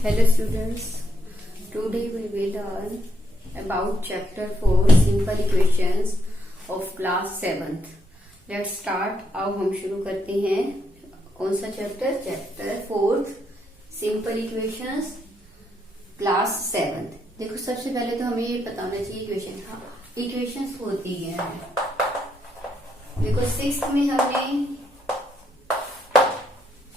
Hello students, today we will learn about chapter 4 simple equations of class 7th. Let's start. अब हम शुरू करते हैं. कौन सा chapter? Chapter 4 simple equations class 7th. देखो सबसे पहले तो हमें ये पता होना चाहिए इक्वेशंस होती है. देखो 6th में हमने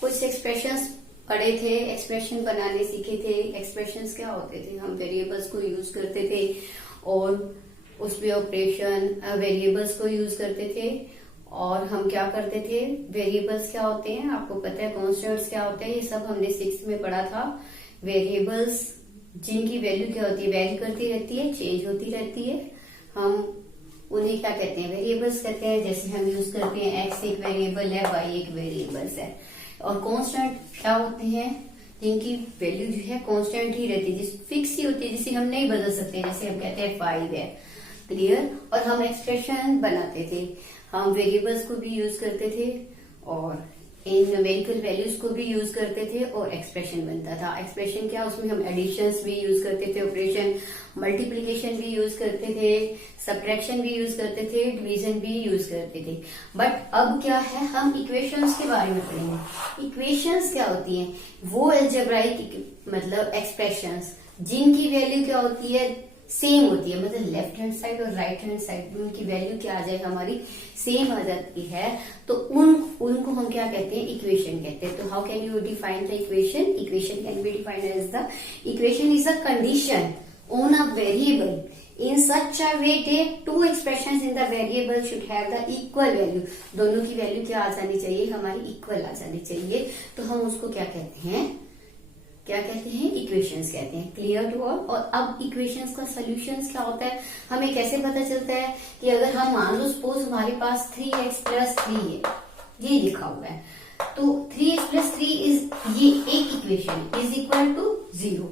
कुछ एक्सप्रेशंस पढ़े थे, एक्सप्रेशन बनाने सीखे थे. एक्सप्रेशंस क्या होते थे? हम वेरिएबल्स को यूज करते थे और उसमें ऑपरेशन वेरिएबल्स को यूज करते थे. और हम क्या करते थे? वेरिएबल्स क्या होते हैं आपको पता है, कॉन्स्टेंट्स क्या होते हैं, ये सब हमने 6th में पढ़ा था. वेरिएबल्स जिनकी वैल्यू क्या होती है, वैरी करती रहती है, चेंज होती रहती है. हम उन्हें क्या कहते हैं? वेरिएबल्स कहते हैं. जैसे हम यूज करते हैं एक्स एक वेरिएबल है, वाई एक वेरिएबल्स है. और कांस्टेंट क्या होते हैं? जिनकी वैल्यू जो है कांस्टेंट ही रहती है, जिस फिक्स ही होती है, जिसे हम नहीं बदल सकते. जैसे हम कहते हैं 5 है. क्लियर? और हम एक्सप्रेशन बनाते थे, हम वेरिएबल्स को भी यूज करते थे और इन न्यूमेरिकल वैल्यूज को भी यूज करते थे और एक्सप्रेशन बनता था. एक्सप्रेशन क्या? उसमें हम एडिशंस भी यूज करते थे, ऑपरेशन मल्टीप्लीकेशन भी यूज करते थे, सब्ट्रैक्शन भी यूज करते थे, डिवीजन भी यूज करते थे. बट अब क्या है, हम इक्वेशंस के बारे में पढ़ेंगे. इक्वेशंस क्या होती हैं? वो अलजेब्राइक मतलब एक्सप्रेशंस जिनकी वैल्यू क्या होती है, सेम होती है. मतलब लेफ्ट हैंड साइड और राइट हैंड साइड में उनकी वैल्यू क्या आ जाए, हमारी सेम आ जाती है. तो उनको हम क्या कहते हैं? इक्वेशन कहते हैं. तो how can you define the equation? Equation can be defined as the equation is a condition on a variable in such a way that two expressions in the variable should have the equal value. दोनों की value क्या आ जानी चाहिए? हमारी equal आ जानी चाहिए. तो हम उसको क्या कहते हैं? क्या कहते हैं? इक्वेशंस कहते हैं. Clear to all? और अब इक्वेशंस का सोल्यूशंस क्या होता है, हमें कैसे पता चलता है? कि अगर हम मान लो सपोज हमारे पास 3x + 3 है, ये लिखा हुआ है, तो 3x + 3 ये एक इक्वेशन इज इक्वल टू 0.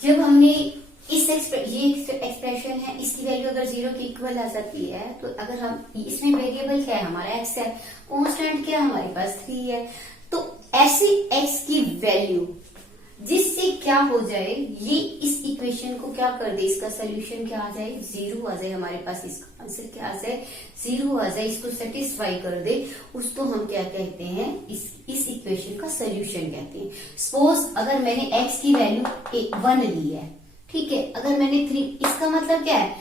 जब हमने ये एक्सप्रेशन है, इसकी वैल्यू अगर 0 के इक्वल आ जाती है, तो अगर हम इसमें वेरिएबल क्या है, हमारा x है, कांस्टेंट क्या हमारे पास 3 है, तो ऐसी x की वैल्यू जिससे क्या हो जाए, ये इस इक्वेशन को क्या कर दे, इसका सोल्यूशन क्या आ जाए, 0 आ जाए. हमारे पास इसका आंसर क्या आ जाए, 0 आ जाए. इसको सेटिस्फाई कर दे, उसको हम क्या कहते हैं? इस इक्वेशन का सोल्यूशन कहते हैं. सपोज अगर मैंने x की वैल्यू 1 ली है, ठीक है, अगर मैंने 3, इसका मतलब क्या है,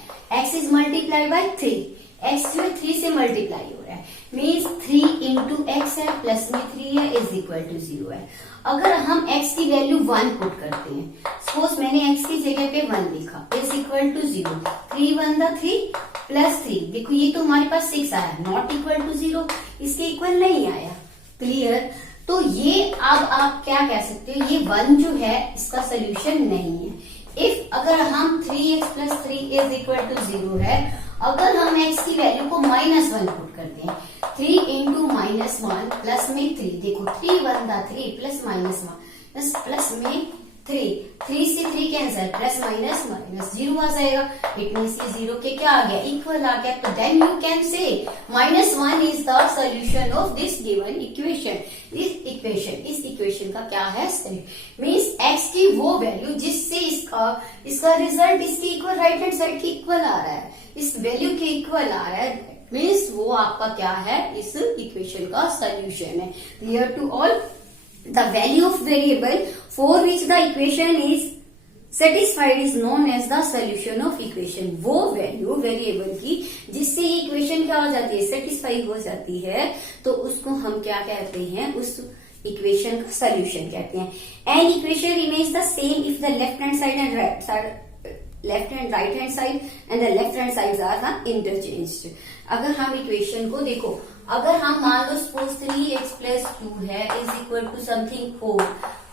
x is multiply by 3. x जो है 3 से मल्टीप्लाई हो रहा है, मीन्स 3 इंटू एक्स है, प्लस में 3 है, इज इक्वल टू 0 है. अगर हम x की वैल्यू 1 पुट करते हैं, सपोज मैंने x की जगह पे 1 लिखा, इज इक्वल टू 0. 3 1 दा 3 प्लस 3, देखो ये तो हमारे पास 6 आया, नॉट इक्वल टू 0, इसके इक्वल नहीं आया. क्लियर? तो ये अब आप क्या कह सकते हो, ये 1 जो है इसका सोल्यूशन नहीं है. इफ अगर हम 3x + 3 इज इक्वल टू 0 है, अगर हम x की वैल्यू को -1 पुट करते हैं, 3 इंटू -1 प्लस में 3, देखो 3 1 दा 3 प्लस -1 प्लस में 3 से 3 कैंसर, प्लस माइनस 0 आ जाएगा. इट मीन्स ये 0 के क्या आ गया, इक्वल आ गया. तो देन यू कैन से -1 is the solution of this given equation. इस इक्वेशन का क्या है? मीन्स x की वो वैल्यू जिससे इसका रिजल्ट इसके इक्वल, राइट हैंड साइड के इक्वल आ रहा है, इस वैल्यू के इक्वल आ रहा है, मीन्स वो आपका क्या है, इस इक्वेशन का सोल्यूशन है. Clear to all? The value of variable for which the equation is satisfied is known as the solution of equation. वो वैल्यू वेरिएबल की जिससे ये इक्वेशन क्या हो जाती है, सेटिस्फाई हो जाती है, तो उसको हम क्या कहते हैं, उस इक्वेशन का सोल्यूशन कहते हैं. An equation remains the same if the left hand side and right hand side and the left hand sides are interchanged. अगर हम इक्वेशन को देखो, अगर हम मान लो सपोज 3x + 2 है इज इक्वल टू समथिंग 4,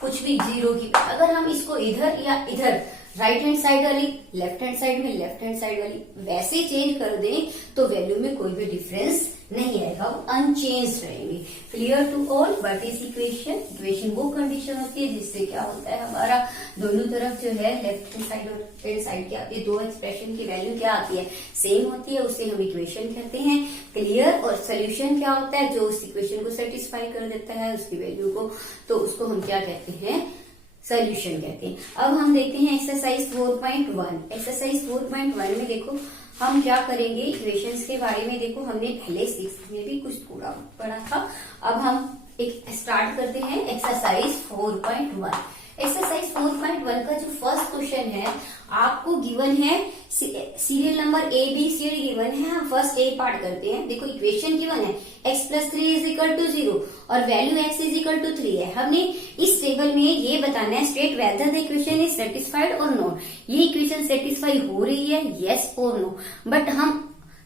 कुछ भी 0 की, अगर हम इसको इधर या इधर राइट हैंड साइड वाली, लेफ्ट हैंड साइड में लेफ्ट हैंड साइड वाली वैसे चेंज कर दें, तो वैल्यू में कोई भी डिफरेंस नहीं आएगा, वो अनचेंज रहेंगे. Clear to all? What is equation? Equation वो कंडीशन होती है जिससे क्या होता है, हमारा दोनों तरफ जो है लेफ्ट हैंड साइड और राइट हैंड साइड क्या, ये दो एक्सप्रेशन की वैल्यू क्या आती है, सेम होती है, उसे हम इक्वेशन कहते हैं. क्लियर? और सोल्यूशन क्या होता है, जो उस इक्वेशन को सेटिस्फाई कर देता है उसकी वैल्यू को, तो उसको हम क्या कहते हैं, सॉल्यूशन कहते हैं। अब हम देखते हैं एक्सरसाइज 4.1। एक्सरसाइज 4.1 में देखो हम क्या करेंगे, इक्वेशंस के बारे में देखो हमने पहले 6 में भी कुछ थोड़ा पढ़ा था। अब हम एक स्टार्ट करते हैं एक्सरसाइज 4.1। एक्सरसाइज 4.1 का जो फर्स्ट क्वेश्चन है आपको गिवन है, serial number A B C D given है। हम फर्स्ट ए पार्ट करते हैं। देखो इक्वेशन गिवन है x + 3 = 0 और वैल्यू x = 3 है। हमने इस टेबल में ये बताना है state whether the equation is satisfied और नॉट। ये इक्वेशन सेटिस्फाई हो रही है, यस और नो। बट हम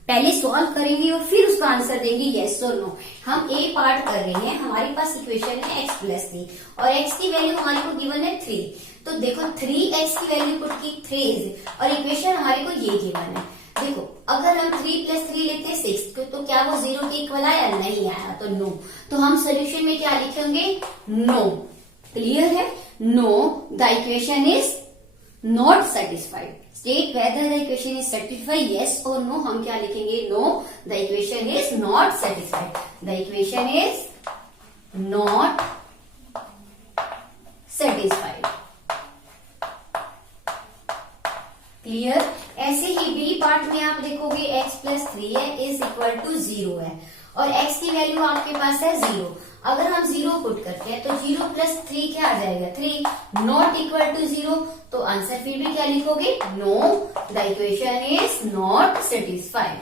पहले सॉल्व करेंगे और फिर उसका आंसर देंगे यस और नो। हम ए पार्ट कर रहे हैं। हमारे पास इक्वेशन है x + 3 और x की वैल्यू हमारे को गिवन है 3। तो देखो 3x की वैल्यू पुट की 3 और इक्वेशन हमारे को ये गिवन है। देखो अगर हम 3 + 3 लेते हैं 6 तो क्या वो 0 के इक्वल आया? नहीं आया, तो नो। तो हम सोल्यूशन में क्या लिखेंगे? नो। क्लियर है? No the equation is not satisfied. State whether the equation is satisfied, yes और नो। हम क्या लिखेंगे? No the equation is not satisfied. The equation is not satisfied. Clear? ऐसे ही बी पार्ट में आप देखोगे x + 3 है इज इक्वल टू 0 है और x की वैल्यू आपके पास है 0। अगर हम 0 पुट करते हैं तो 0 + 3 क्या आ जाएगा? 3 नॉट इक्वल टू 0। तो आंसर फिर भी क्या लिखोगे? No the equation is not satisfied.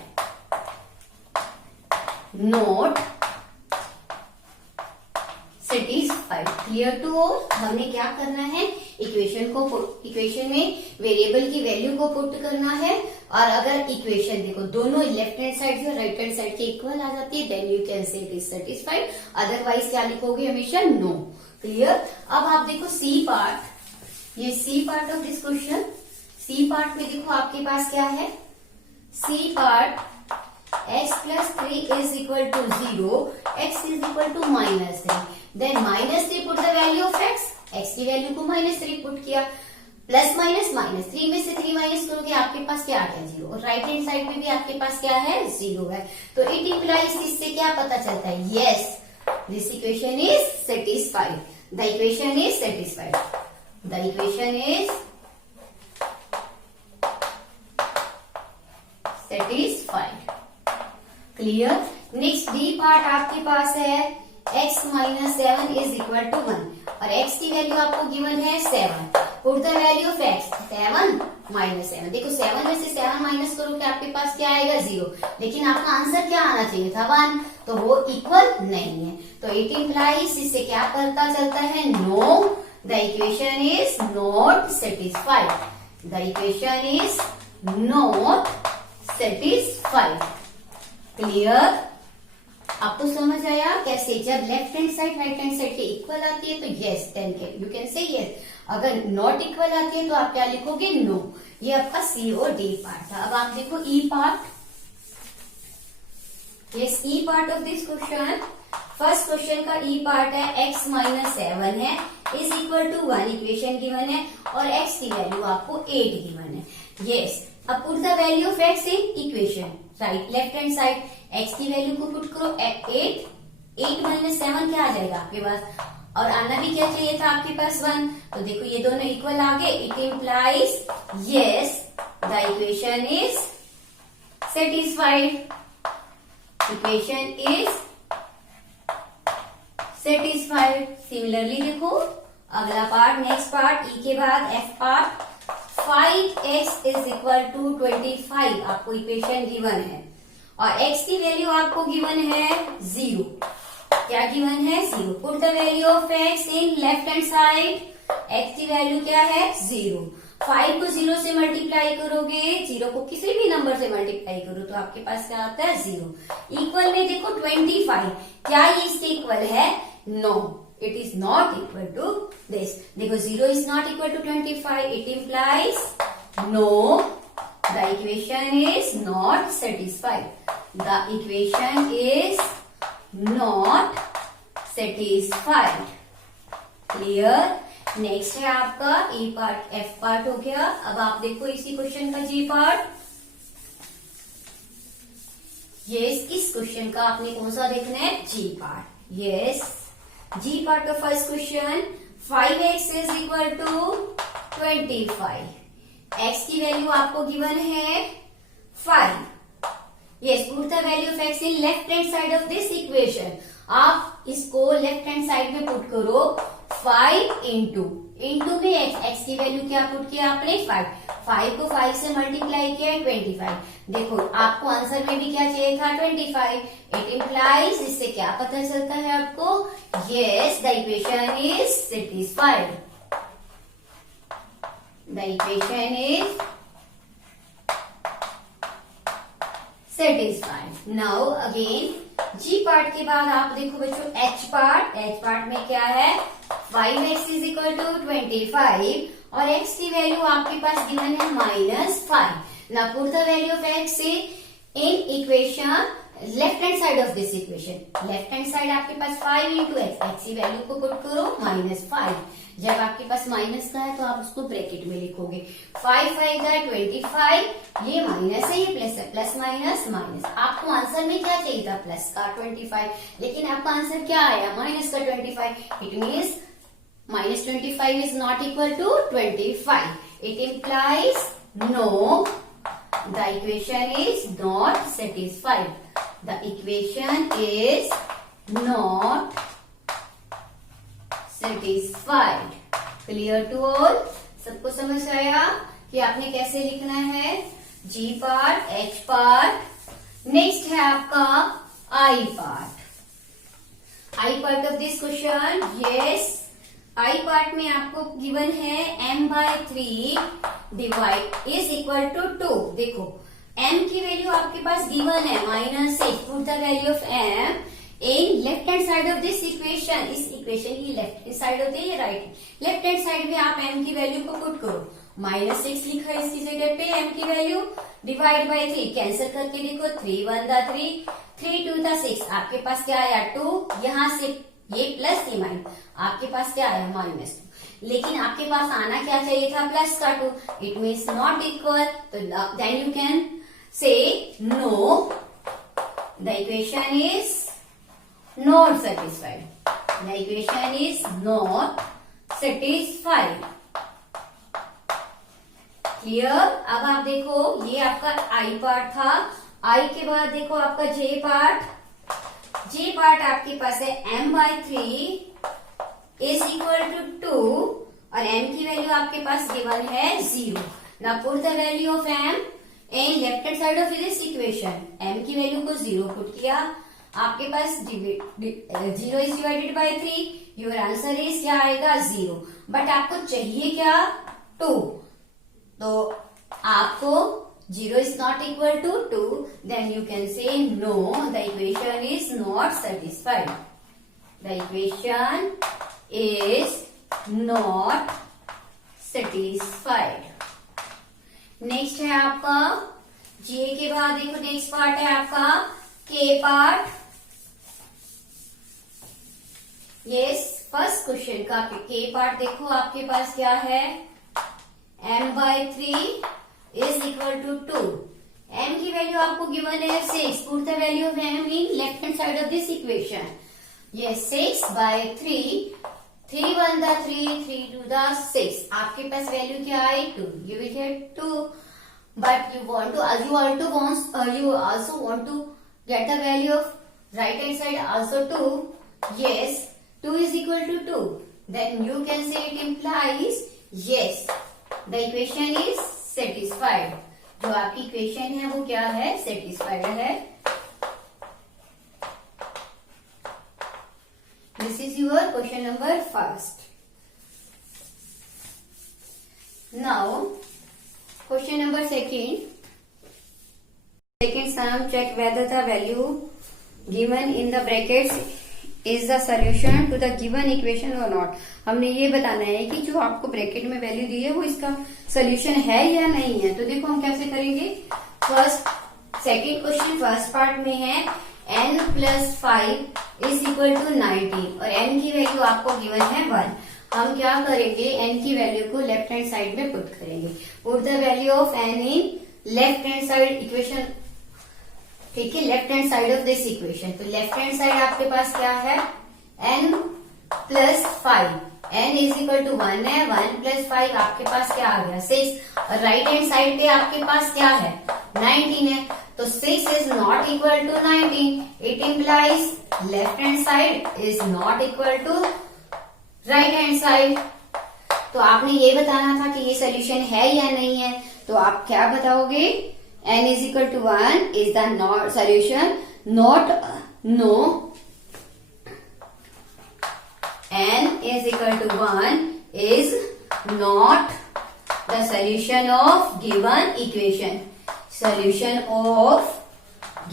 Not satisfied. Clear to all? हमने क्या करना है, इक्वेशन में वेरिएबल की वैल्यू को पुट करना है और अगर इक्वेशन देखो दोनों लेफ्ट हैंड साइड और राइट हैंड साइड के इक्वल आ जाती है then you can say it is satisfied. Otherwise क्या लिखोगे? हमेशा नो। क्लियर? अब आप देखो सी पार्ट, ये C part of this question. C part में देखो आपके पास क्या है? C part x + 3 is equal to 0, x is equal to -3. Then -3 put the value of x की वैल्यू को -3 पुट किया, प्लस माइनस माइनस, 3 में से 3 माइनस करोगे आपके पास क्या आ गया? 0। और राइट हैंड साइड में भी आपके पास क्या है? 0 है। तो इट इम्प्लाइज, इससे क्या पता चलता है? Yes this equation is satisfied. The equation is satisfied. The equation is satisfied. Clear? Next D part आपके पास है x - 7 is equal to 1 और x की वैल्यू आपको गिवन है 7। Put the value of x 7 - 7। देखो 7 में से 7 माइनस करोगे आपके पास क्या आएगा? 0। लेकिन आपका आंसर क्या आना चाहिए था? 1। तो वो इक्वल नहीं है। तो इट इम्प्लाइज, इससे क्या पता चलता है? No the equation is not satisfied. The equation is not satisfied. Clear? आपको समझ आया कैसे? जब left hand side right hand side के इक्वल आती है तो yes, then you can say yes. अगर नॉट इक्वल आती है तो आप क्या लिखोगे? नो। ये आपका सी और डी पार्ट था। अब आप देखो E part. Yes, E part of this question, first question का ई पार्ट है x - 7 है is equal to 1 equation given है और x की वैल्यू आपको 8 गिवन है। यस, अब put the value of x in equation, right left hand side x की वैल्यू को पुट करो 8 - 7 क्या आ जाएगा आपके पास? और आना भी क्या चाहिए था आपके पास? 1। तो देखो ये दोनों इक्वल आ गए। It implies yes the equation is satisfied. Equation is satisfied. Similarly देखो अगला पार्ट, नेक्स्ट पार्ट, ई के बाद F part. 5x is equal to 25 आपको इक्वेशन गिवन है और x की वैल्यू आपको गिवन है 0। क्या गिवन है? 0। Put the value of x in left hand side. x की वैल्यू क्या है? 0। 5 को 0 से मल्टीप्लाई करोगे, 0 को किसी भी नंबर से मल्टीप्लाई करो तो आपके पास क्या आता है? 0। इक्वल में देखो 25, क्या ये इसके इक्वल है? No, it is not equal to this. देखो 0 is not equal to 25. It implies no, the equation is not satisfied. The equation is not satisfied. Clear? Next है आपका ई पार्ट, एफ पार्ट हो गया। अब आप देखो इसी क्वेश्चन का जी पार्ट। यस, इस क्वेश्चन का आपने कौन सा देखना है? G part. Yes, G part of first question, 5x is equal to 25। x की वैल्यू आपको गिवन है 5। Yes, put the value of x in left hand side of this equation. आप इसको लेफ्ट हैंड साइड में put करो 5 into में x की value क्या पुट किया आपने 5 को 5 से मल्टीप्लाई किया 25। देखो आपको आंसर में भी क्या चाहिए था 25। इट इम्प्लाइज, इससे क्या पता चलता है आपको, yes the equation is satisfied. The equation is satisfied. Now again G part के बाद आप देखो बच्चों एच पार्ट में क्या है 5x इज इक्वल टू 25 और x की वैल्यू आपके पास गिवन है -5। Now put the value of x in equation left hand side of this equation. Left hand side आपके पास 5 इंटू x की वैल्यू को पुट करो -5। जब आपके पास माइनस का है तो आप उसको ब्रैकेट में लिखोगे 5 5 का 25, ये माइनस है, ये प्लस है, प्लस माइनस माइनस। आपको आंसर में क्या चाहिए था प्लस का 25, लेकिन आपका आंसर क्या आया माइनस का 25। It means -25 is not equal to 25. It implies no, the equation is not satisfied. The equation is not satisfied. Clear to all? सबको समझ आया कि आपने कैसे लिखना है G part, H part. Next है आपका I part. I part of this question, yes I part में आपको गिवन है m/3 divide is equal to 2। देखो m की वैल्यू आपके पास गिवन है -6। Put the value of m in left hand side of this equation. इस equation की लेफ्ट साइड होती है या राइट, लेफ्ट हैंड साइड में आप m की वैल्यू को पुट करो। -6 लिखा है इसकी जगह पे, m की वैल्यू डिवाइड बाय 3। कैंसिल करके देखो 3 1 दा 3, 3 2 दा 6। आपके पास क्या आया 2, यहां से ये प्लस ये माइनस, आपके पास क्या आया -2। लेकिन आपके पास आना क्या चाहिए था प्लस का 2। इट मीन्स नॉट इक्वल, तो then you can say no, the equation is not satisfied. The equation is not satisfied. Clear? अब आप देखो ये आपका आई पार्ट था। आई के बाद देखो आपका जे पार्ट। जे पार्ट आपके पास है m/3 इज इक्वल टू 2 और m की वैल्यू आपके पास गिवन है 0। Now put the value of m in left hand side of this equation. m की वैल्यू को 0 पुट किया, आपके पास 0 is divided by 3, your answer is क्या आएगा 0। बट आपको चाहिए क्या 2, तो आपको 0 is not equal to 2, then you can say no, the equation is not satisfied. The equation is not satisfied. Next है आपका J के बाद देखो नेक्स्ट पार्ट है आपका K part. Yes, first question का K पार्ट देखो आपके पास क्या है m/3 is equal to 2। m की वैल्यू आपको गिवन है 6। Put the value of m in left hand side of this equation. Yes, 6/3, 3 1 दा 3, 3 2 दा 6। आपके पास वैल्यू क्या आई 2, you will get 2। But you also want to get the value of right hand side also 2. Yes, 2 is equal to 2. Then you can say it implies yes, the equation is satisfied। जो आपकी equation है वो क्या है satisfied है। This is your question number first. Now question number second sum, check whether the value given in the brackets is the solution to the given equation or not। हमने ये बताना है कि जो आपको ब्रैकेट में वैल्यू दी है वो इसका सोल्यूशन है या नहीं है। तो देखो हम कैसे करेंगे। सेकेंड क्वेश्चन फर्स्ट पार्ट में है n+5 इज इक्वल टू 90 और n की वैल्यू आपको गिवन है 1। हम क्या करेंगे n की वैल्यू को लेफ्ट हैंड साइड में पुट करेंगे। Put the value of n in left hand side equation. ठीक है, left hand side of this equation. तो लेफ्ट हैंड साइड आपके पास क्या है n plus 5, n is equal to 1 है, 1 प्लस 5 आपके पास क्या आ गया 6, और राइट हैंड साइड पे आपके पास क्या है 19 है, तो 6 is not equal to 19, it implies left hand side is not equal to right hand side. तो आपने ये बताना था कि ये सोल्यूशन है या नहीं है, तो आप क्या बताओगे, n is equal to 1 is the not solution, not no, n is equal to 1 is not the solution of given equation, solution of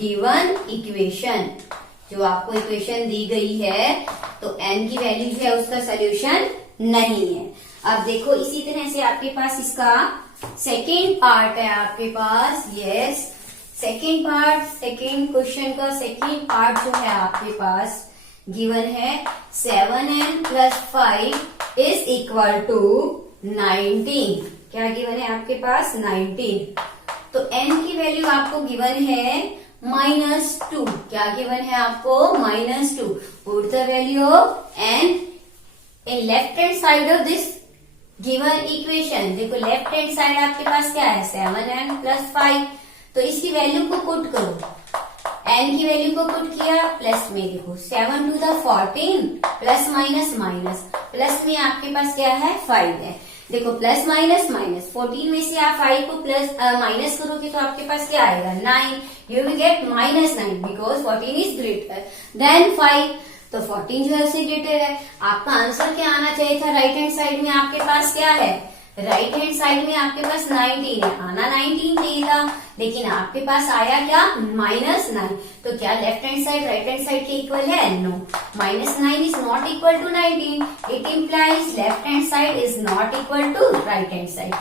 given equation, जो आपको इक्वेशन दी गई है तो n की वैल्यू जो है उसका सोल्यूशन नहीं है। अब देखो इसी तरह से आपके पास इसका सेकेंड पार्ट है आपके पास, yes second part, second question का सेकेंड पार्ट जो है आपके पास गिवन है 7n plus 5 is equal to 19, क्या गिवन है आपके पास 19, तो n की वैल्यू आपको गिवन है -2, क्या गिवन है आपको -2, put the value of n in left hand side of this given equation. देखो लेफ्ट हैंड साइड आपके पास क्या है 7n प्लस 5, तो इसकी वैल्यू को पुट करो, n की वैल्यू को पुट किया, प्लस में देखो 7 to the 14 plus minus minus, plus में आपके पास क्या है 5 है, देखो प्लस माइनस माइनस 14 में से आप 5 को प्लस माइनस करोगे तो आपके पास क्या आएगा 9, you will get -9 because 14 is greater than 5, तो 14 जो है उससे ग्रेटर है। आपका आंसर क्या आना चाहिए था, राइट हैंड साइड में आपके पास क्या है, राइट हैंड साइड में आपके पास 19 है, आना 19 चाहिए था, लेकिन आपके पास आया क्या -9, तो क्या left hand side right hand side के इक्वल है, no, -9 is not equal to 19, it implies left hand side is not equal to right hand side.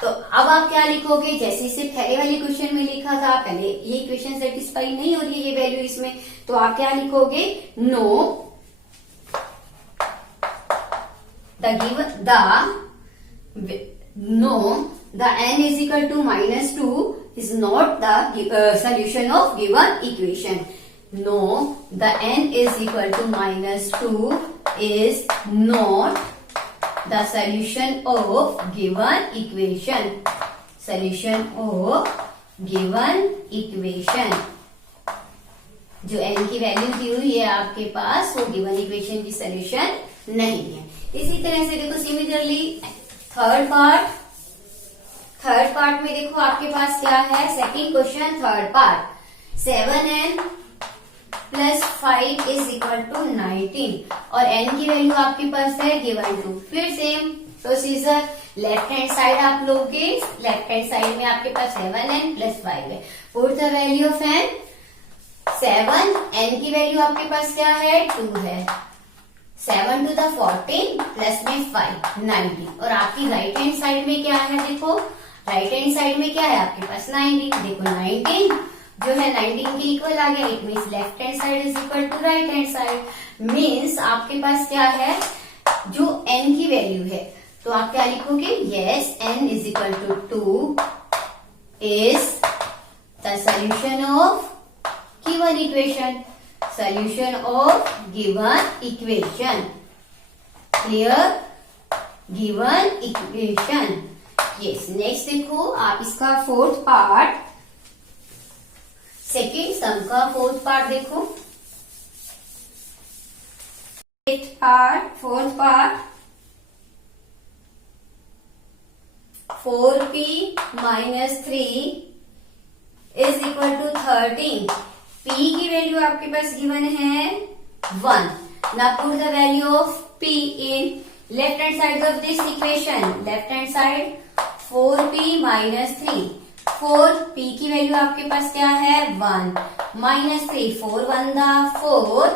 तो अब आप क्या लिखोगे, जैसे से पहले वाले क्वेश्चन में लिखा था, पहले ये इक्वेशन सेटिस्फाई नहीं हो रही है ये वैल्यू इसमें, तो आप क्या लिखोगे, no the n is equal to -2 is not the solution of given equation. No, the n is equal to -2 is not the solution of given equation. Solution of given equation. जो n की value दी हुई है आपके पास वो given equation की solution नहीं है। इसी तरह से देखो सिमिलरली थर्ड पार्ट में देखो आपके पास क्या है, second question third part, 7n plus 5 is equal to 19 और n की वैल्यू आपके पास है गिवन 2। फिर same procedure, left hand side आप लोगे, लेफ्ट हैंड साइड में आपके पास 7n प्लस 5 है, put the value of n 7, n की वैल्यू आपके पास क्या है 2 है, 7 टू द 14 प्लस में 5 19, और आपकी राइट हैंड साइड में क्या है, देखो राइट हैंड साइड में क्या है आपके पास 19, देखो 19 जो है 19 के इक्वल आ गया, it means left hand side is equal to right hand side, means आपके पास क्या है जो n की वैल्यू है, तो आप क्या लिखोगे, yes n is equal to 2 is the solution of given equation, solution of given equation, clear, given equation, yes। Next देखो आप इसका फोर्थ पार्ट, सेकेंड सम का फोर्थ पार्ट देखो, fourth part 4p minus 3 is equal to 13, p की value आपके पास given है 1, now put the value of p in left hand side of this equation, left hand side 4p minus 3, 4p की value आपके पास क्या है 1 minus 3, 4 1 दा 4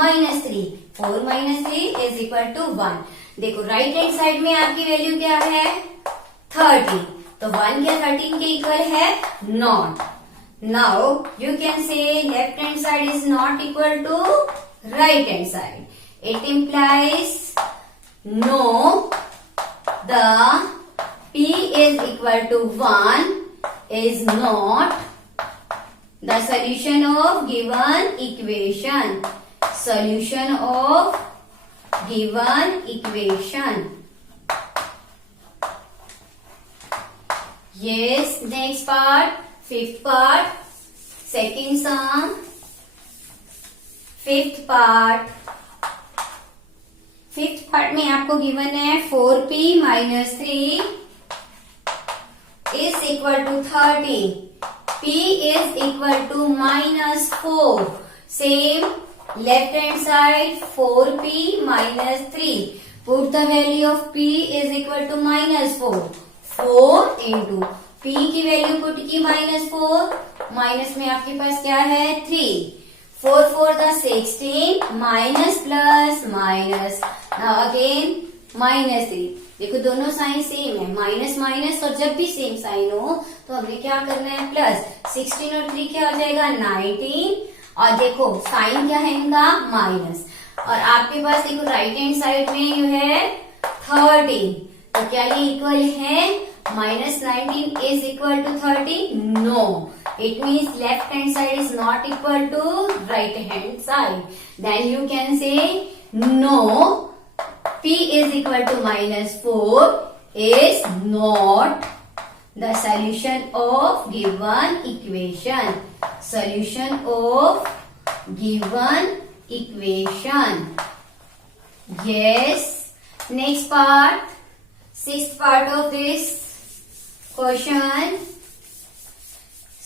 minus 3, 4 minus 3 is equal to 1। देखो राइट हैंड साइड में आपकी वैल्यू क्या है 13, तो 1 क्या 13 के इक्वल है not. Now you can say left hand side is not equal to right hand side. It implies no, the p is equal to 1 is not the solution of given equation. Solution of given equation. Yes, next part, fifth part, second sum, fifth part. Fifth part में आपको given है 4p minus 3 is equal to 13. p is equal to minus 4. Same left hand side 4p minus 3. Put the value of p is equal to minus 4. 4 into p की value put की minus 4. Minus में आपके पास क्या है 3. 4 4 the 16 minus plus minus. Now again minus 3. देखो दोनों sign same है, माइनस माइनस, और जब भी सेम साइन हो तो हमें क्या करना है प्लस. 16 और 3 क्या हो जाएगा 19. और देखो साइन क्या है इनका माइनस. और आपके पास देखो राइट हैंड साइड में ये है 13. तो क्या ये इक्वल है minus 19 is equal to 30? No. It means left hand side is not equal to right hand side. Then you can say no, p is equal to minus 4 is not the solution of given equation. Solution of given equation. Yes. Next part, sixth part of this question.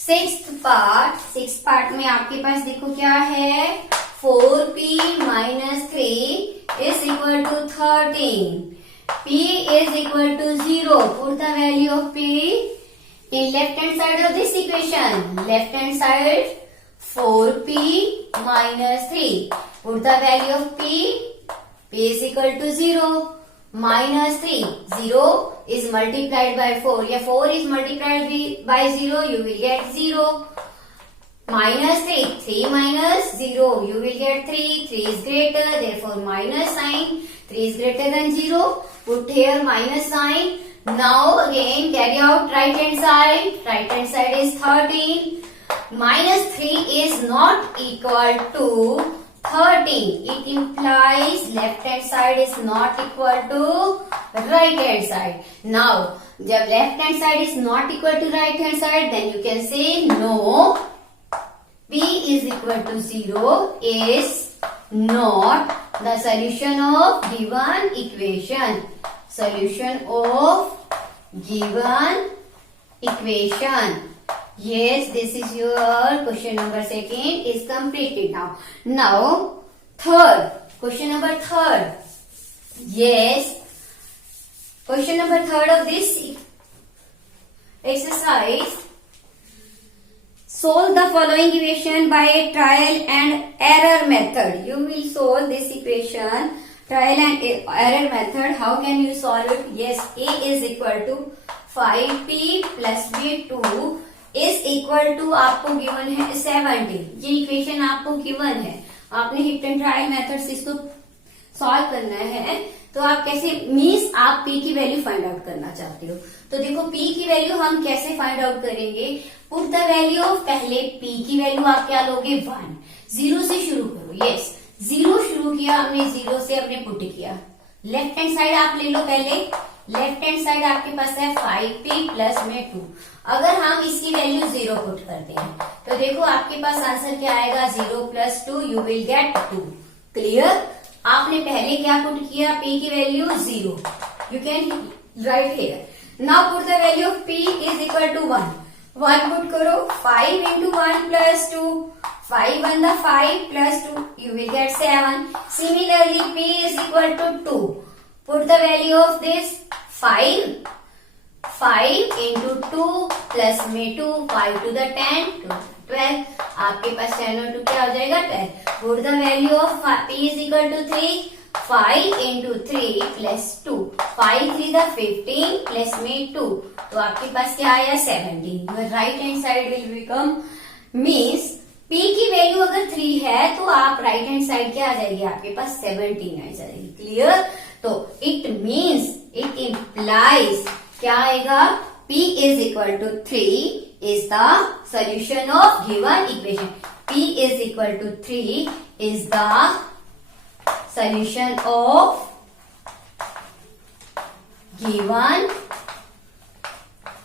Sixth part में आपके पास देखो क्या है 4p minus 3 is equal to 13. p is equal to 0. Put the value of p in left hand side of this equation. Left hand side 4p minus 3. Put the value of p. p is equal to 0. Minus 3. 0 is multiplied by 4. या 4 is multiplied by 0, you will get 0. Minus 3. 3 minus 0, you will get 3. 3 is greater, therefore minus sign. 3 is greater than 0. Put here minus sign. Now again carry out right hand side. Right hand side is 13. Minus 3 is not equal to 13. It implies left hand side is not equal to right hand side. Now, जब left hand side is not equal to right hand side, then you can say no. p is equal to 0 is not the solution of given equation. Solution of given equation. Yes, this is your question number second is completed now. Now, third, question number third. Yes, question number third of this exercise. Solve the following equation by trial and error method. You will solve this equation trial and error method. How can you solve it? Yes, a is equal to 5p plus b2 is equal to आपको given है 70. ये equation आपको given है. आपने hit and trial method से इसको solve करना है. तो आप कैसे मीन्स आप p की वैल्यू फाइंड आउट करना चाहते हो. तो देखो p की वैल्यू हम कैसे फाइंड आउट करेंगे. पुट द वैल्यू ऑफ पहले p की वैल्यू आप क्या लोगे 1. 0 से शुरू करो. यस, 0 शुरू किया हमने, 0 से हमने पुट किया. लेफ्ट हैंड साइड आप ले लो पहले. लेफ्ट हैंड साइड आपके पास है 5p प्लस में 2. अगर हम इसकी वैल्यू 0 पुट करते हैं तो देखो आपके पास आंसर क्या आएगा 0 plus 2 you will get 2. Clear. आपने पहले क्या पुट किया p की value 0. You can write here. Now put the value of p is equal to 1. 1 put करो. 5 into 1 plus 2. 5 1 the 5 plus 2 you will get 7. Similarly p is equal to 2. Put the value of this 5. 5 into 2 plus में 2. 5 to the 10 to 12. आपके पास 10 और 2 क्या हो जाएगा 12. Put the value of p is equal to 3. 5 into 3 plus 2. 5 3 the 15 plus में 2. तो आपके पास क्या आया 17. Your right hand side will become means p की वैल्यू अगर 3 है तो आप राइट हैंड साइड क्या आ जाएगी आपके पास 17 आ जाएगी. क्लियर. तो इट मीन्स इट इम्प्लाइज क्या आएगा p is equal to 3 is the solution of given equation. p is equal to 3 is the solution of given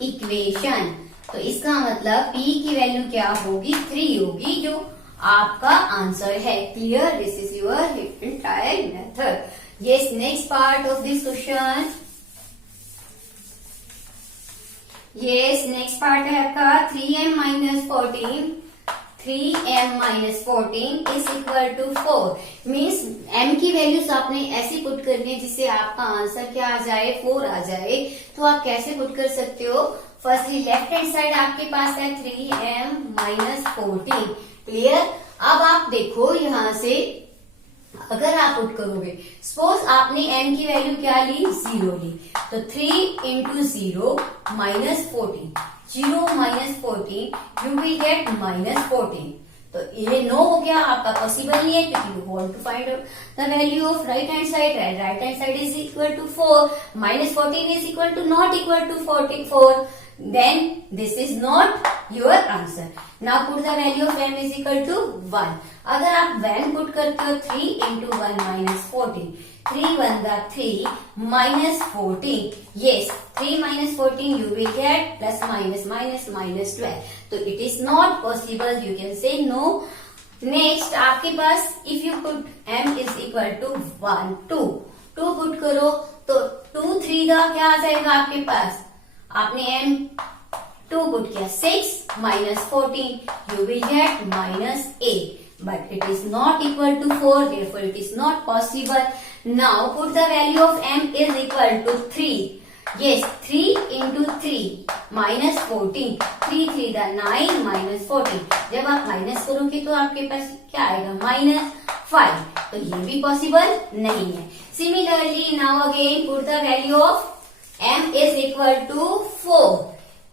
equation। तो इसका मतलब P की वैल्यू क्या होगी, 3 होगी, जो आपका आंसर है। Clear? This is your entire method. Yes, next part of this question. Yes, next part है आपका 3m minus 14। 3m minus 14 is equal to 4। Means m की वैल्यूज आपने ऐसी पुट करनी है जिससे आपका आंसर क्या आ जाए, 4 आ जाए। तो आप कैसे पुट कर सकते हो? फर्स्टली लेफ्ट हैंड साइड आपके पास है 3m माइनस 14। क्लियर? अब आप देखो यहां से अगर आप पुट करोगे, सपोज आपने m की वैल्यू क्या ली, 0 ली, तो 3 into 0 minus 14, 0 minus 14 you will get minus 14। तो ये नो हो गया, आपका पॉसिबल नहीं है क्योंकि you want to find the value of right hand side. Right hand side is equal to 4, minus 14 is equal to not equal to 44, then this is not your answer. Now put the value of m is equal to 1. अगर आप 1 put करते हो, 3 into 1 minus 14, 3 1 the 3 minus 14. Yes, 3 minus 14 you will get plus minus minus minus 12. So it is not possible. You can say no. Next आपके पास if you put m is equal to 1 2 2 put करो तो 2 3 का क्या आ जाएगा आपके पास, आपने m 2 put किया, 6 minus 14 you will get minus 8, but it is not equal to 4, therefore it is not possible. Now put the value of m is equal to 3. Yes, 3 into 3 minus 14, 3 3 the 9 minus 14। जब आप minus करोगे तो आपके पास क्या आएगा, minus 5। तो ये भी पॉसिबल नहीं है। Similarly now again put the value of m is equal to 4.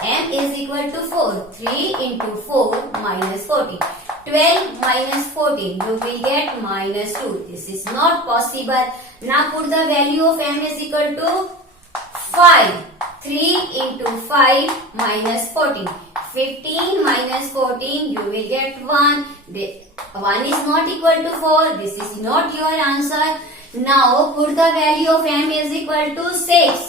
m is equal to 4. 3 into 4 minus 14. 12 minus 14 you will get minus 2. This is not possible. Now put the value of m is equal to 5. 3 into 5 minus 14. 15 minus 14 you will get 1. 1 is not equal to 4. This is not your answer. Now put the value of m is equal to 6.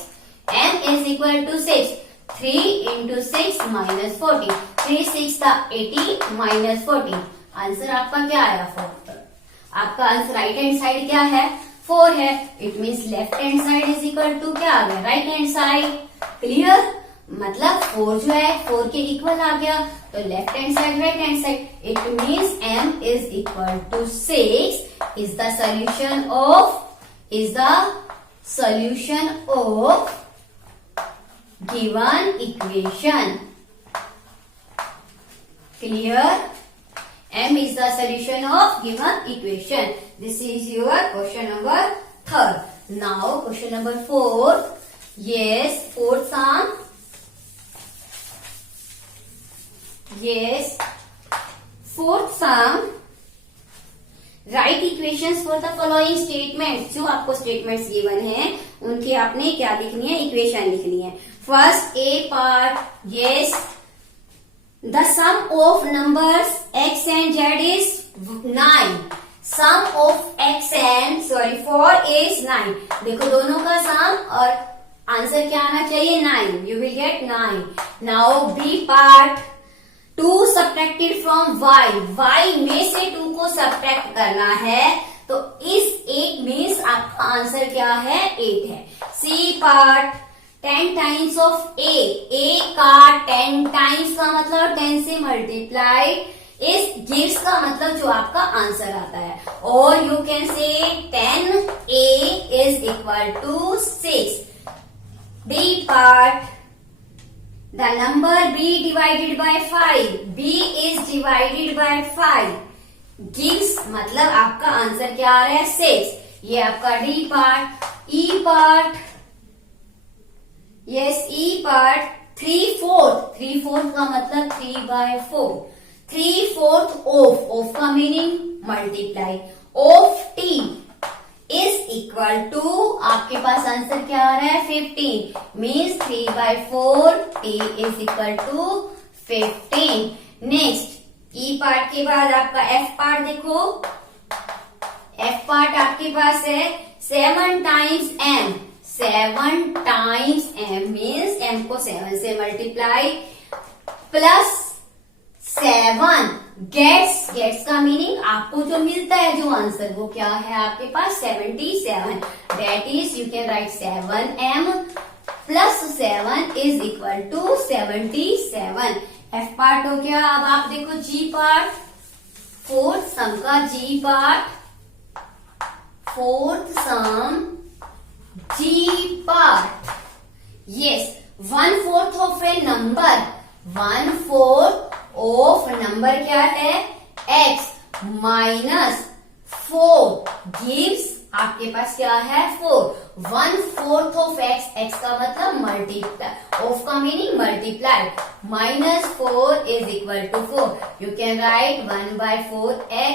m is equal to 6. 3 into 6 minus 14. 3 6 का 80 minus 14। Answer आपका क्या आया, 4। आपका answer right hand side क्या है, 4 है। It means left hand side is equal to क्या आ गया, राइट हैंड साइड। क्लियर? मतलब 4 जो है 4 के इक्वल आ गया, तो left hand side right hand side. It means m is equal to 6 is the solution of given equation. Clear? m is the solution of given equation. This is your question number 3rd. Now question number 4. Yes, fourth sum. Yes, fourth sum. Right equations for the following statement. जो आपको statements given है उनकी आपने क्या लिखनी है, equation लिखनी है। First A part, yes, the sum of numbers x and z is 9। Sum of x and for is 9। देखो दोनों का सम और आंसर क्या आना चाहिए, 9। You will get 9। Now B part, 2 subtracted from y में से 2 को सब्ट्रैक्ट करना है, तो इस 8 में आपका आंसर क्या है, 8 है। C part, 10 times of a का 10 टाइम्स का मतलब 10 से मल्टीप्लाई, इस गिव्स का मतलब जो आपका आंसर आता है। और you can say 10a is equal to 6। D part, the number b divided by 5, b is divided by 5 gives मतलब आपका आंसर क्या आ रहा है, 6। ये आपका D part. E part, yes, E part, 3/4 का मतलब 3/4। 3/4 ऑफ का meaning multiply, of T is equal to आपके पास आंसर क्या आ रहा है, 15। Means 3/4 t is equal to 15। Next E part के बाद आपका एफ पार्ट देखो। एफ पार्ट आपके पास है 7 times M, 7 times M means M को 7 से मल्टीप्लाई प्लस 7 गेट्स का मीनिंग आपको जो मिलता है जो आंसर वो क्या है आपके पास 77, that is you can write 7m plus 7 is equal to 77। F part हो गया। अब आप देखो जी पार्ट, फोर्थ सम का G part, fourth sum G part. Yes, 1/4 of a number, 1/4 of number क्या है x माइनस 4 गिव्स आपके पास क्या है 4। 1/4 ऑफ x, x का मतलब मल्टीप्लाई, ऑफ का meaning multiply, minus 4 is equal to 4। You can write 1/4 x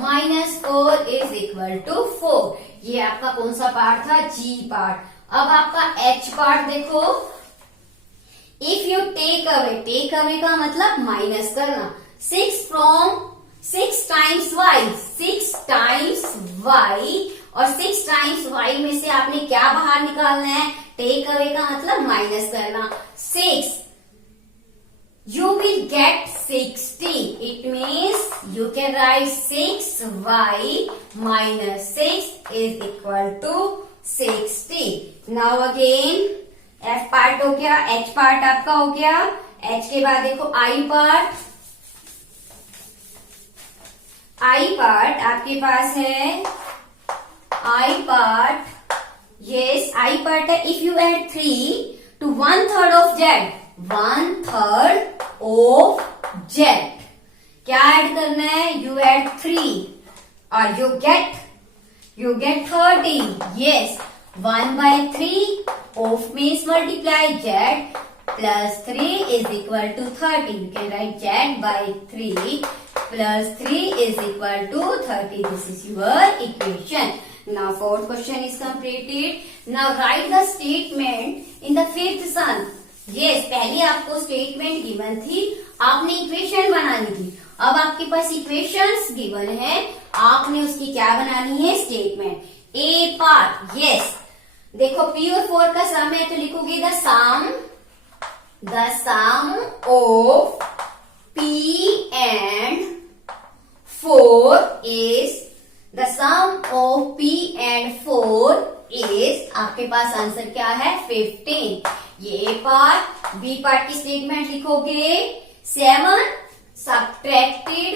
minus 4 is equal to 4। ये आपका कौन सा पार्ट था जी पार्ट। अब आपका h पार्ट देखो, इफ यू टेक अवे का मतलब माइनस करना, 6 टाइम्स y, 6 टाइम्स y, और 6 टाइम्स y में से आपने क्या बाहर निकालना है, टेक अवे का मतलब माइनस करना, 6 you will get 60, it means you can write 6y minus 6 is equal to 60। now again F part हो गया, H पार्ट आपका हो गया। H के बाद देखो I पार्ट, I पार्ट आपके पास है I part. Yes, I part है if you add 3 to 1/3 of z, 1/3 of z, क्या ऐड करना है, यू एड 3 और you get 30। यस, 1/3 of means multiply z plus 3 is equal to 30. You can write z by 3 plus 3 is equal to 30. This is your equation. Now fourth question is completed. Now write the statement in the fifth sum. Yes, पहले आपको statement given थी, आपने equation बनानी थी। अब आपके पास equations given है, आपने उसकी क्या बनानी है, स्टेटमेंट। ए पार्ट, यस देखो P और 4 का सम है तो लिखोगे the sum of P and 4 is, the sum of P and 4 is, आपके पास आंसर क्या है 15। ये A पार्ट। B पार्ट की स्टेटमेंट लिखोगे 7 subtracted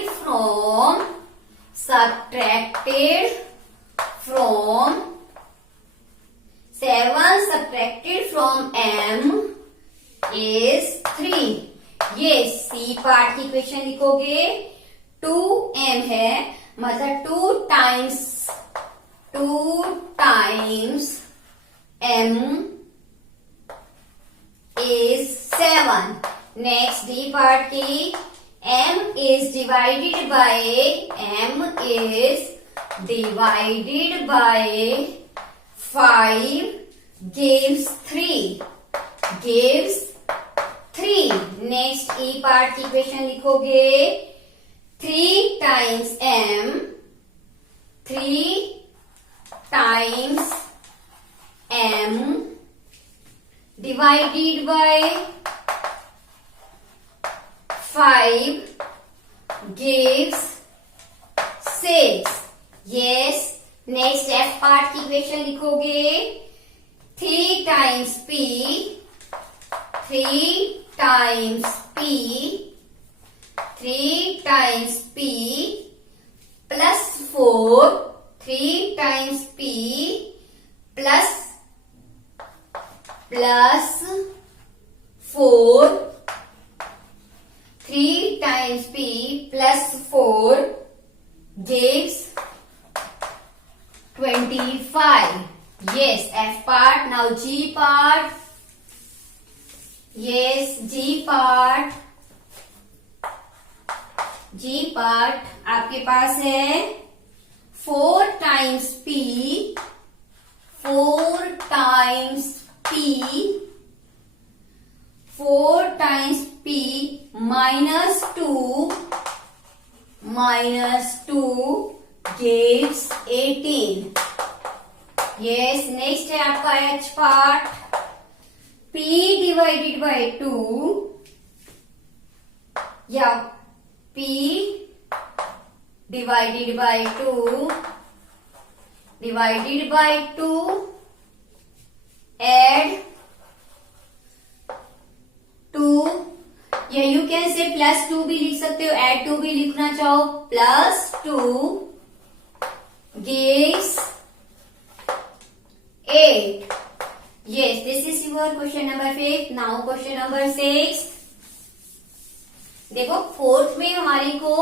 from m is 3। ये C पार्ट की इक्वेशन लिखोगे 2m है, मतलब 2 times m is 7। Next D part की m is divided by 5 gives 3। Next E part की इक्वेशन लिखोगे 3 times m divided by 5 gives 6। Yes, next F part की equation लिखोगे 3 times p plus 4, 3 times p plus 4, 3 times p plus 4 gives 25। Yes, F part. Now G part. Yes, G part. G part आपके पास है 4 times p, 4 times p minus 2 gives 18. Yes, next है आपका H part. P divided by 2 या P divided by 2 add 2 या you can से +2 भी लिख सकते हो, add 2 भी लिखना चाहो, +2 gives 8. Yes, this is your question number 5. Now question number 6. देखो फोर्थ में हमारे को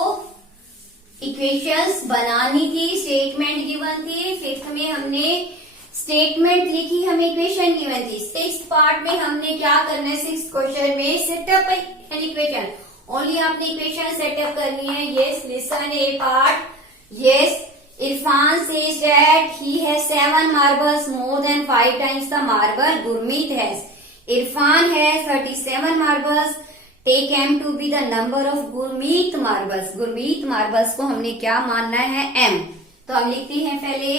इक्वेशंस बनानी थी, स्टेटमेंट गिवन थी। फिफ्थ में हमने स्टेटमेंट लिखी, हमें इक्वेशन गिवन थी। सिक्स्थ पार्ट में हमने क्या करना है, सिक्स्थ क्वेश्चन में सेटअप एन इक्वेशन। ओनली आपने इक्वेशन सेटअप करनी है। Yes, listen A part. Yes, Irfan says that he has 7 marbles more than 5 times the marble Gurmeet has. Irfan has 37 marbles. Take M to be the number of Gurmeet marbles. Gurmeet marbles को हमने क्या मानना है, M। तो हम लिखते हैं पहले,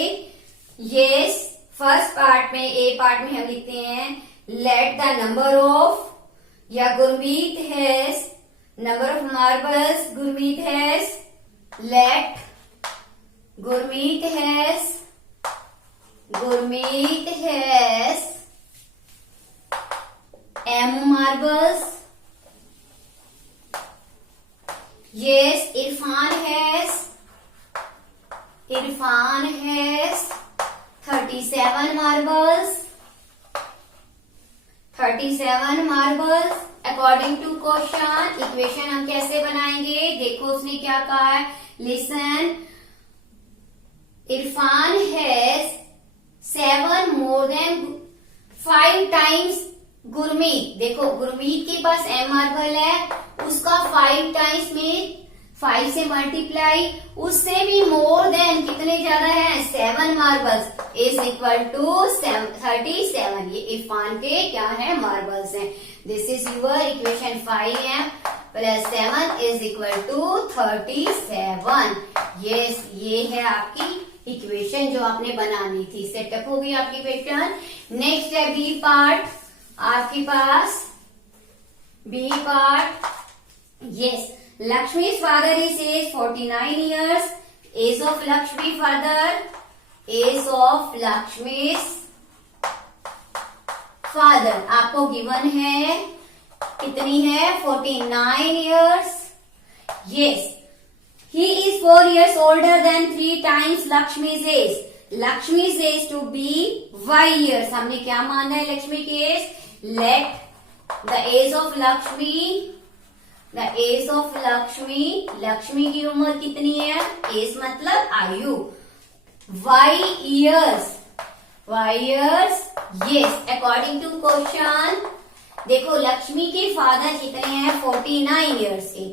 yes, फर्स्ट पार्ट में, ए पार्ट में हम लिखते हैं let the number of या Gurmeet has number of marbles Gurmeet has, let Gurmeet has M marbles. Yes, Irfan has 37 marbles. 37 marbles. According to question, equation हम कैसे बनाएंगे, देखो उसने क्या कहा है, listen. Irfan has 7 more than 5 times Gurmeet. देखो गुरमीत के पास M मार्बल है, उसका 5 टाइम्स में 5 से मल्टीप्लाई, उससे भी मोर देन कितने ज्यादा है, 7 मार्बल्स इज इक्वल टू 37। ये इरफान के क्या है, मार्बल्स हैं। This is your equation 5M + 7 is equal to 37। Yes, ये है आपकी इक्वेशन जो आपने बनानी थी। सेटअप होगी आपकी इक्वेशन। नेक्स्ट है बी पार्ट आपके पास। B part, yes, Lakshmi's father is age 49 years. Age of Lakshmi's father आपको गिवन है, कितनी है, 49 years. Yes, he is 4 years older than 3 times Lakshmi's age. Lakshmi's age to be Y years. हमने क्या माना है लक्ष्मी की age, let the age of Lakshmi, Lakshmi की उम्र कितनी है, एज मतलब आयु, Y years. Yes, according to question देखो लक्ष्मी के फादर कितने हैं, 49 ईयर्स के।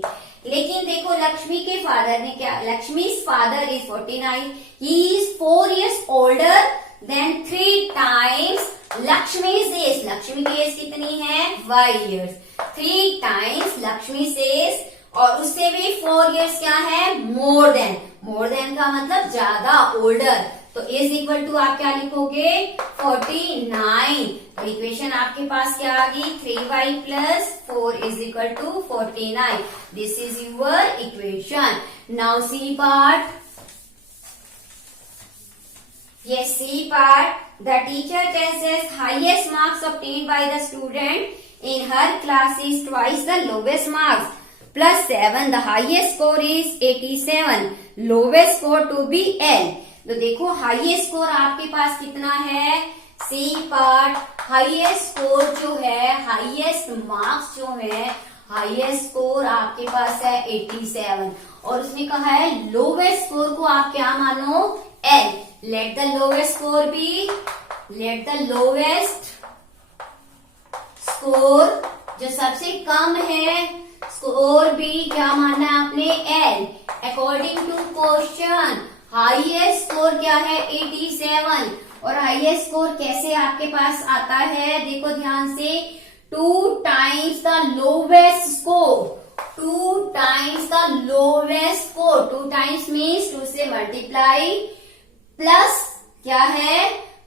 लेकिन देखो लक्ष्मी के फादर ने क्या, Lakshmi's father is 49, he is 4 years older than 3 times Lakshmi's age. Lakshmi की एज कितनी है, Y years। 3 times Lakshmi's age, और उससे भी 4 years क्या है, मोर देन का मतलब ज्यादा, ओल्डर। तो इज इक्वल टू आप क्या लिखोगे, 49। तो इक्वेशन आपके पास क्या आ गई, 3y + 4 is equal to 49। This is your equation. Now C part. Yes, C part. The teacher tells us highest marks obtained by the student in her class is twice the lowest marks plus 7. The highest score is 87. Lowest score to be L. तो देखो highest score आपके पास कितना है, C part. Highest score जो है, highest marks जो है, highest score आपके पास है 87, और उसने कहा है लोवेस्ट स्कोर को आप क्या मानो, L. Let the lowest score be, let the lowest score जो सबसे कम है, स्कोर बी क्या मानना है आपने, L. According to question highest score क्या है, 87, और हाईएस्ट स्कोर कैसे आपके पास आता है, देखो ध्यान से, 2 times the lowest score. 2 times the lowest score. 2 times means 2 से multiply plus क्या है,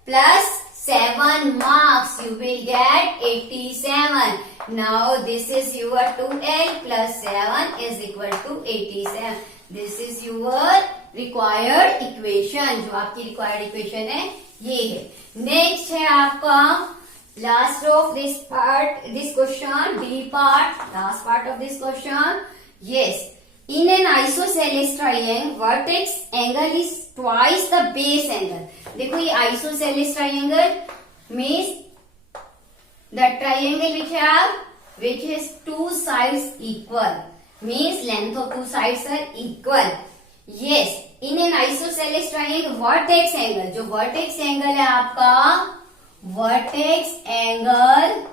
plus 7 marks. You will get 87. Now this is your 2L plus 7 is equal to 87. This is your required equation. जो आपकी required equation है ये है. Next है आपका last of this part, this question, D part, last part of this question. Yes, in an isosceles triangle, vertex angle is twice the base angle. देखो ये isosceles triangle means the triangle which has two sides equal, means length of two sides are equal. Yes, in an isosceles triangle, vertex angle, जो vertex angle है आपका, vertex angle,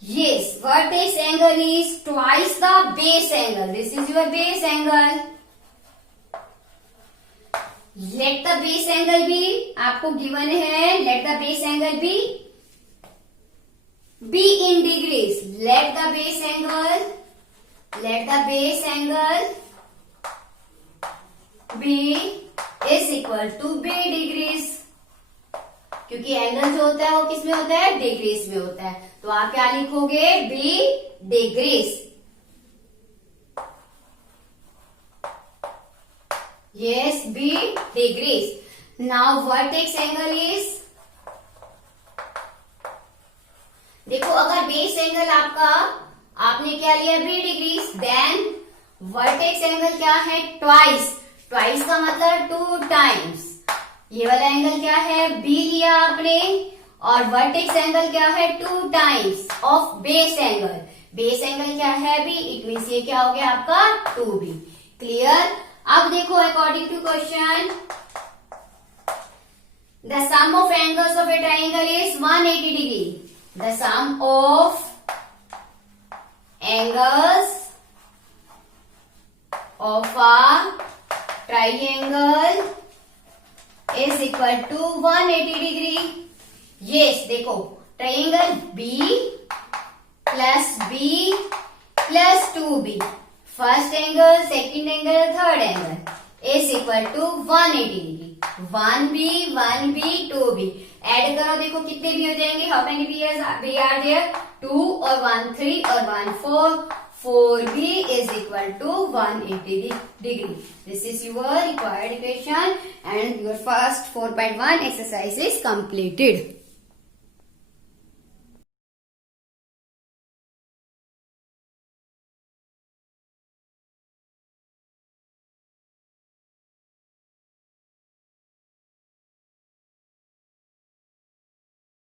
yes, vertex angle is twice the base angle. This is your base angle. Let the base angle be, आपको given है, let the base angle be in degrees. Let the base angle be is equal to b degrees. क्योंकि angle जो होता है वो किस में होता है, डिग्रीज में होता है. तो आप क्या लिखोगे, b degrees. Yes, b degrees. Now vertex angle is, देखो अगर बेस एंगल आपने क्या लिया, b degrees, then vertex angle क्या है, ट्वाइस. ट्वाइस का मतलब 2 टाइम्स. ये वाला एंगल क्या है, b लिया आपने, और वर्टेक्स एंगल क्या है, 2 times of base angle. Base angle क्या है, b, इट मीन्स ये क्या हो गया आपका 2b. क्लियर. अब देखो according to question, the sum of angles of a triangle is 180 degree. The sum of angles of a triangle is equal to 180 degree. Yes, देखो triangle B plus B plus 2B, first angle, second angle, third angle is equal to 180 degree. 1B, 1B, 2B. Add करो, देखो कितने भी हो जाएंगे. How many B are there? 2 और 1 3 और 1 4. 4B is equal to 180 degree. This is your required equation and your first 4.1 exercise is completed.